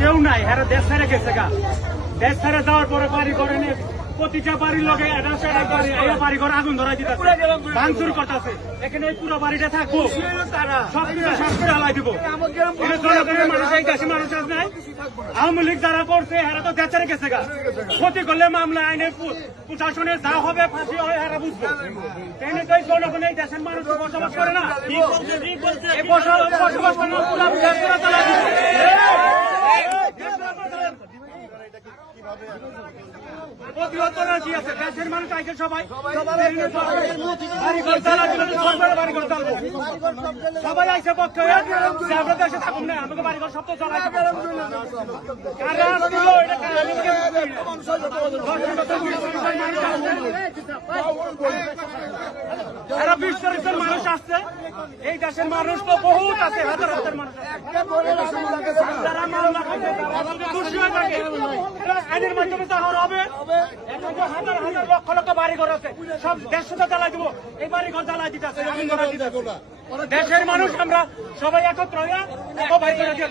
কেউ নাই, এরা দেশ ছেড়ে গেছে গা। দেশ ছেড়ে যাওয়ার পরে বাড়ি ঘরে নিয়ে প্রতিটা বাড়ির লগে বাড়ি ঘর আগুন ধরাই দিতে ভাঙচুর করতেছে। এখানে এই পুরো বাড়িটা থাকবো, সবকিছু সব করে হালাই দিব। জনগণের মানুষ, এই দেশের মানুষ নাই। আওয়ামী লীগ যারা করছে এরা তো দেশ ছেড়ে গেছে গা। ক্ষতি করলে মামলা আইনে প্রশাসনের যা হবে ফাঁসি হয় এরা বুঝবো। এনে তো এই জনগণ এই দেশের মানুষ বসবাস করে না, বসবাস করে না, পুরা দেশ করে চালাই দিবে। দেশের মানুষ আইছে সবাই সবাই আইসে পক্ষে আমরা দেশে থাকুন না, আমাকে বাড়িঘর সব তো চালাই এরা 20-40 মানুষ আসছে। এই দেশের মানুষ তো বহুত আছে, হাজার হাজার মানুষ যারা মামলা খাইছে খুশি হয়ে থাকে। আইনের মাধ্যমে তাহলে হবে। এখন তো হাজার হাজার লক্ষ লক্ষ বাড়িঘর আছে, সব দেশ তো জ্বালাই দিব। এই বাড়িঘর জ্বালাই দিতে আছে দেশের মানুষ। আমরা সবাই একত্র হয়ে ভাই করে দিয়ে